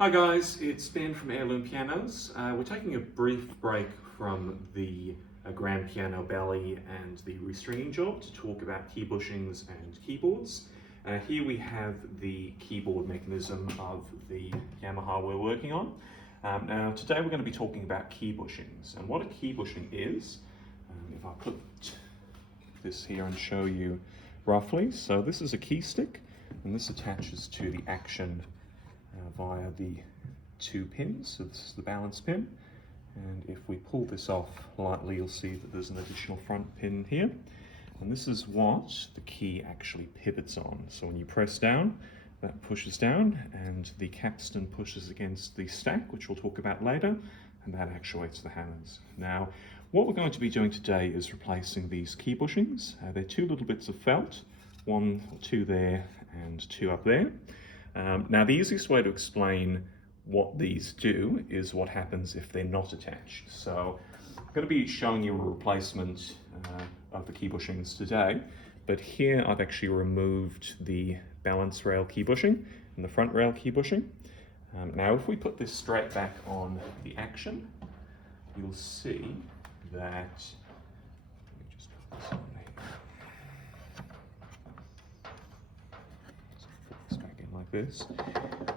Hi guys, it's Ben from Heirloom Pianos. We're taking a brief break from the grand piano belly and the restringing job to talk about key bushings and keyboards. Here we have the keyboard mechanism of the Yamaha we're working on. Now today we're going to be talking about key bushings, and what a key bushing is. If I put this here and show you roughly, so this is a key stick and this attaches to the action via the two pins. So this is the balance pin, and if we pull this off lightly, you'll see that there's an additional front pin here, and this is what the key actually pivots on. So when you press down, that pushes down and the capstan pushes against the stack, which we'll talk about later, and that actuates the hammers. Now what we're going to be doing today is replacing these key bushings. They're two little bits of felt, one or two there and two up there. Now the easiest way to explain what these do is what happens if they're not attached. So I'm going to be showing you a replacement of the key bushings today, but here I've actually removed the balance rail key bushing and the front rail key bushing. Now if we put this straight back on the action, you'll see that, let me just put this on here. Like this.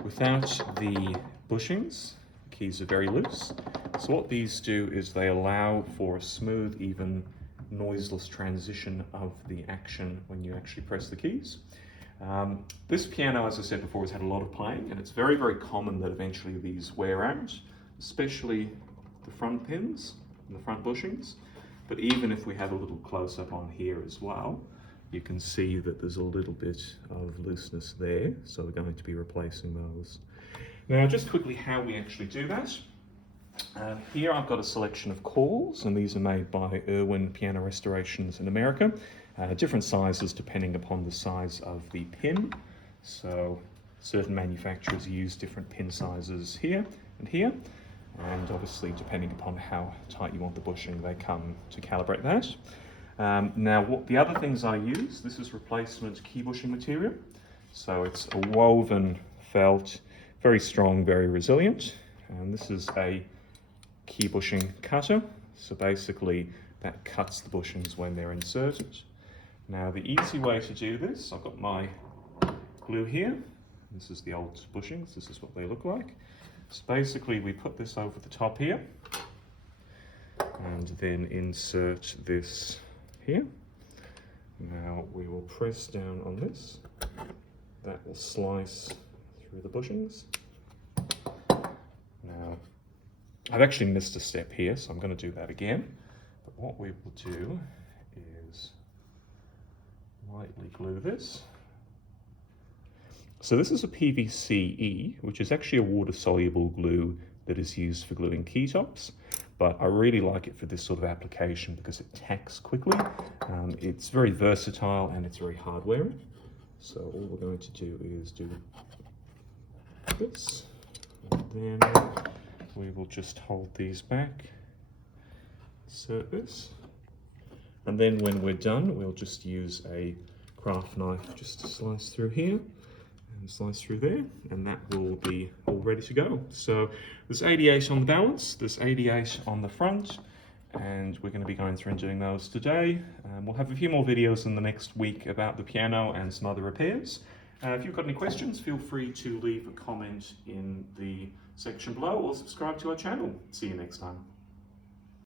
Without the bushings, the keys are very loose. So what these do is they allow for a smooth, even, noiseless transition of the action when you actually press the keys. This piano, as I said before, has had a lot of playing, and it's very, very common that eventually these wear out, especially the front pins and the front bushings. But even if we have a little close-up on here as well, you can see that there's a little bit of looseness there, so we're going to be replacing those. Now just quickly how we actually do that. Here I've got a selection of cauls, and these are made by Irwin Piano Restorations in America. Different sizes depending upon the size of the pin. So certain manufacturers use different pin sizes here and here, and obviously depending upon how tight you want the bushing, they come to calibrate that. Now what the other things I use, this is replacement key bushing material. So it's a woven felt, very strong, very resilient. And this is a key bushing cutter. So basically that cuts the bushings when they're inserted. Now the easy way to do this, I've got my glue here. This is the old bushings, this is what they look like. So basically we put this over the top here and then insert this here. Now we will press down on this. That will slice through the bushings. Now I've actually missed a step here, so I'm going to do that again. But what we will do is lightly glue this. So this is a PVCE, which is actually a water-soluble glue that is used for gluing key tops. But I really like it for this sort of application because it tacks quickly. It's very versatile and it's very hard wearing. So all we're going to do is do this, and then we will just hold these back, insert this, and then when we're done, we'll just use a craft knife just to slice through here and slice through there, and that will be all ready to go. So there's 88 on the balance, there's 88 on the front, and we're going to be going through and doing those today. We'll have a few more videos in the next week about the piano and some other repairs. If you've got any questions, feel free to leave a comment in the section below or subscribe to our channel. See you next time.